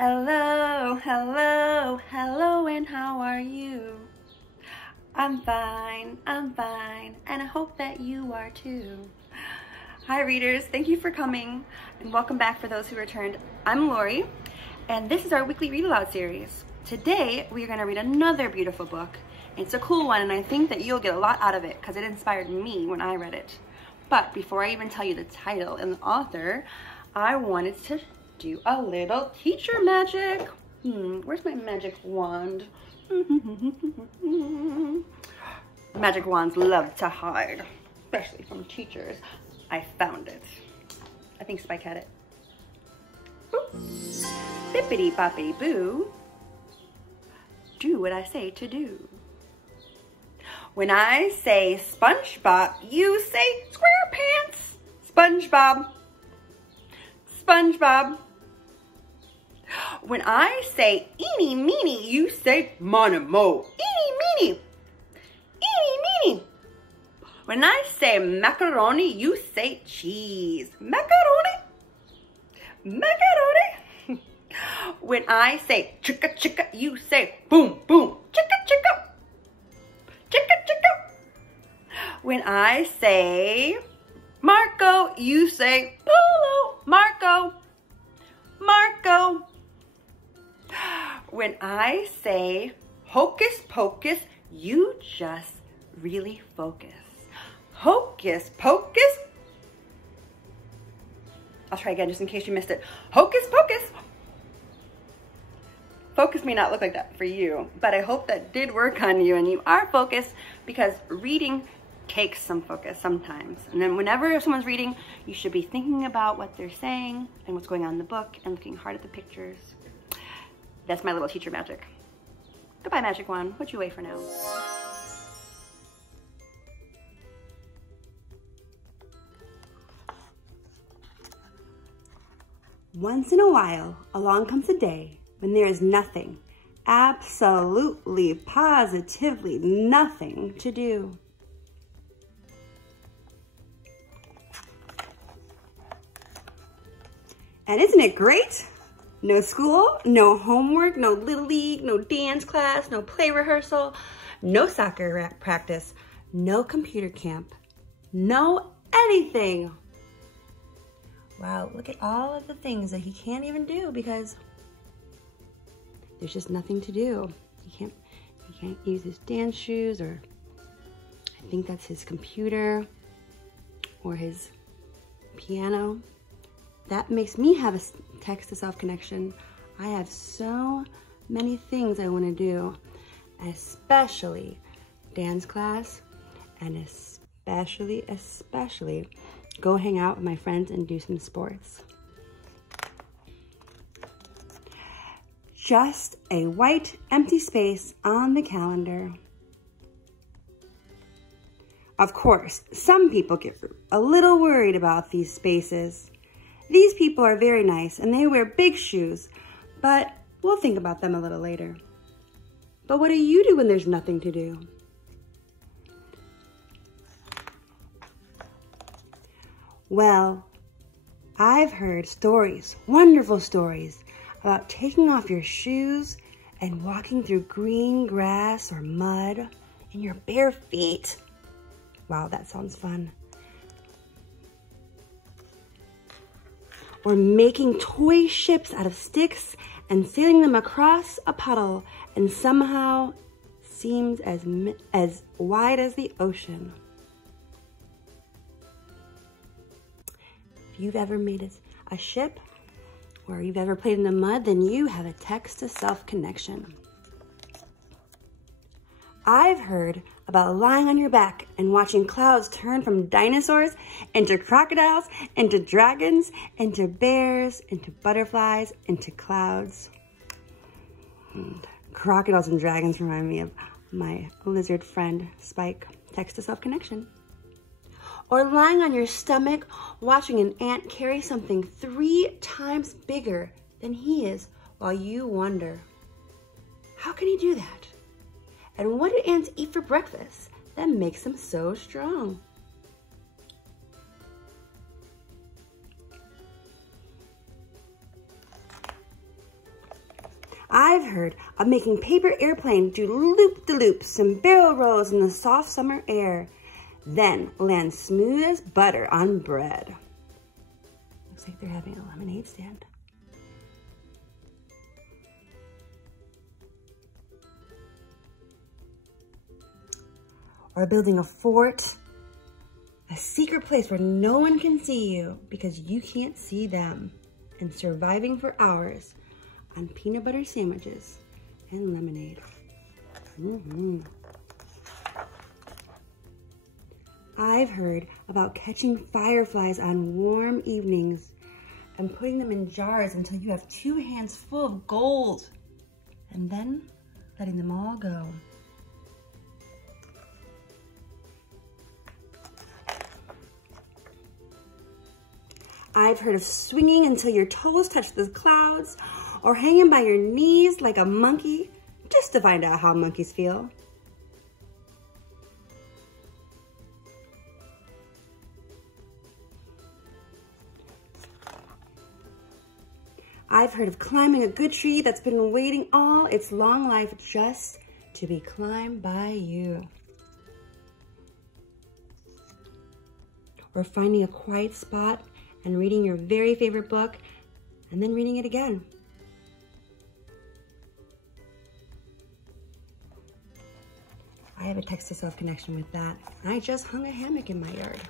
Hello, hello, hello, and how are you? I'm fine, and I hope that you are too. Hi readers, thank you for coming, and welcome back for those who returned. I'm Laurie, and this is our weekly read aloud series. Today, we are going to read another beautiful book. It's a cool one, and I think that you'll get a lot out of it because it inspired me when I read it. But before I even tell you the title and the author, I wanted to do a little teacher magic. Where's my magic wand? Magic wands love to hide, especially from teachers. I found it. I think Spike had it. Bippity boppity boo. Do what I say to do. When I say SpongeBob, you say SquarePants. SpongeBob. SpongeBob. When I say eeny meeny, you say Monimo. Eeny meeny. Eeny meeny. When I say macaroni, you say cheese. Macaroni. Macaroni. When I say chicka chicka, you say boom boom. Chicka chicka. Chicka chicka. When I say Marco, you say Polo. Marco. Marco. When I say hocus pocus, you just really focus. Hocus pocus. I'll try again just in case you missed it. Hocus pocus. Focus may not look like that for you, but I hope that did work on you and you are focused, because reading takes some focus sometimes. And then whenever someone's reading, you should be thinking about what they're saying and what's going on in the book and looking hard at the pictures. That's my little teacher magic. Goodbye, magic wand. What you wait for now? Once in a while, along comes a day when there is nothing, absolutely, positively nothing to do. And isn't it great? No school, no homework, no little league, no dance class, no play rehearsal, no soccer practice, no computer camp, no anything. Wow, look at all of the things that he can't even do because there's just nothing to do. He can't use his dance shoes, or I think that's his computer or his piano. That makes me have a text to self connection. I have so many things I want to do, especially dance class, and especially go hang out with my friends and do some sports. Just a white, empty space on the calendar. Of course, some people get a little worried about these spaces. These people are very nice and they wear big shoes, but we'll think about them a little later. But what do you do when there's nothing to do? Well, I've heard stories, wonderful stories, about taking off your shoes and walking through green grass or mud in your bare feet. Wow, that sounds fun. Or making toy ships out of sticks and sailing them across a puddle and somehow seems as wide as the ocean. If you've ever made a ship or you've ever played in the mud, then you have a text to self-connection. I've heard about lying on your back and watching clouds turn from dinosaurs into crocodiles, into dragons, into bears, into butterflies, into clouds. Crocodiles and dragons remind me of my lizard friend, Spike. Text to self-connection. Or lying on your stomach, watching an ant carry something 3 times bigger than he is while you wonder, how can he do that? And what do ants eat for breakfast that makes them so strong? I've heard of making paper airplane do loop-de-loops and barrel rolls in the soft summer air, then land smooth as butter on bread. Looks like they're having a lemonade stand. Or building a fort, a secret place where no one can see you because you can't see them, and surviving for hours on peanut butter sandwiches and lemonade. I've heard about catching fireflies on warm evenings and putting them in jars until you have 2 hands full of gold, and then letting them all go. I've heard of swinging until your toes touch the clouds, or hanging by your knees like a monkey just to find out how monkeys feel. I've heard of climbing a good tree that's been waiting all its long life just to be climbed by you. Or finding a quiet spot and reading your very favorite book and then reading it again. I have a text to self connection with that. I just hung a hammock in my yard.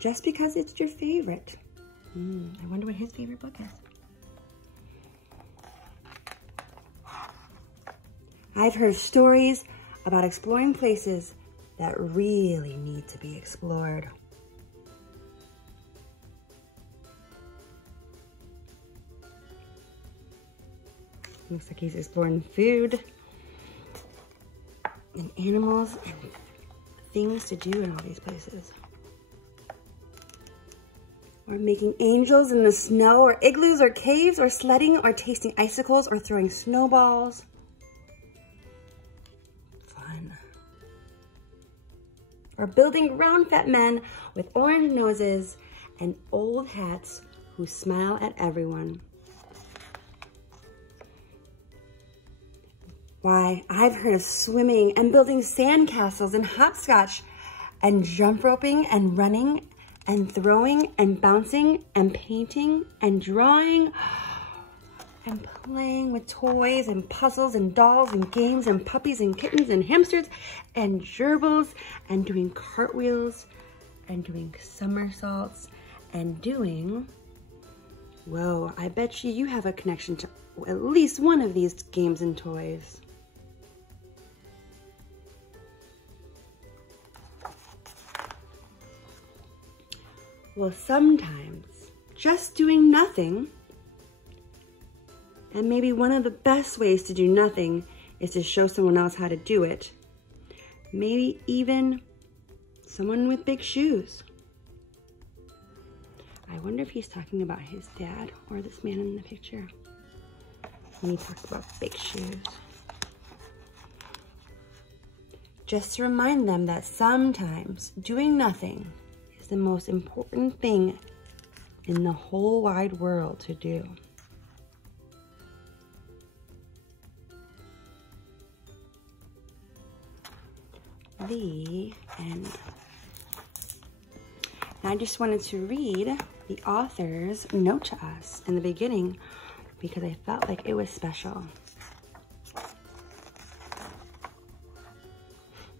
Just because it's your favorite. I wonder what his favorite book is. I've heard stories about exploring places that really need to be explored. Looks like he's exploring food and animals and things to do in all these places. Or making angels in the snow, or igloos, or caves, or sledding, or tasting icicles, or throwing snowballs. Fun. Or building round fat men with orange noses and old hats who smile at everyone. Why, I've heard of swimming and building sandcastles and hopscotch and jump roping and running and throwing and bouncing and painting and drawing and playing with toys and puzzles and dolls and games and puppies and kittens and hamsters and gerbils and doing cartwheels and doing somersaults and doing, whoa, I bet you have a connection to at least one of these games and toys. Well, sometimes just doing nothing, and maybe one of the best ways to do nothing is to show someone else how to do it. Maybe even someone with big shoes. I wonder if he's talking about his dad or this man in the picture when he talks about big shoes. Just to remind them that sometimes doing nothing is the most important thing in the whole wide world to do. The end. And I just wanted to read the author's note to us in the beginning because I felt like it was special.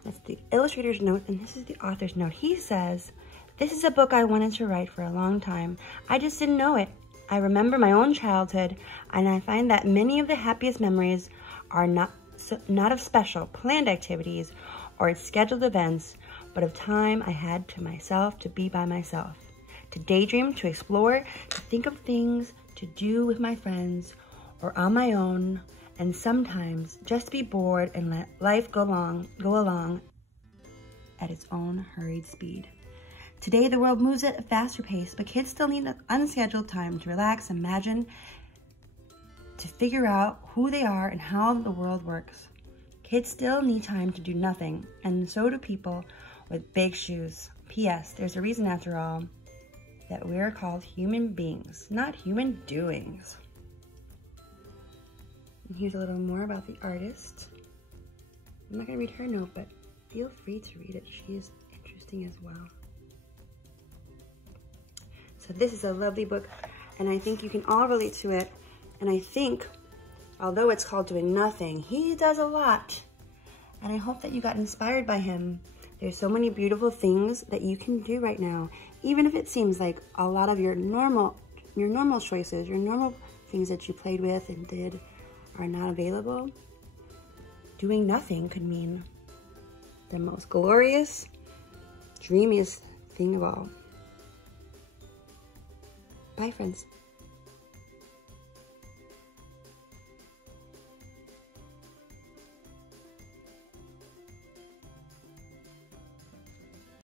That's the illustrator's note, and this is the author's note. He says, "This is a book I wanted to write for a long time. I just didn't know it. I remember my own childhood, and I find that many of the happiest memories are not of special, planned activities or scheduled events, but of time I had to myself to be by myself, to daydream, to explore, to think of things to do with my friends or on my own, and sometimes just be bored and let life go along at its own hurried speed. Today, the world moves at a faster pace, but kids still need unscheduled time to relax, imagine, to figure out who they are and how the world works. Kids still need time to do nothing, and so do people with big shoes. P.S. There's a reason after all. that we're called human beings, not human doings. And here's a little more about the artist. I'm not going to read her note, but feel free to read it. She is interesting as well. So this is a lovely book, and I think you can all relate to it. And I think, although it's called Doing Nothing, he does a lot. And I hope that you got inspired by him. There's so many beautiful things that you can do right now, even if it seems like a lot of your normal choices, your normal things that you played with and did are not available. Doing nothing could mean the most glorious, dreamiest thing of all. Bye, friends.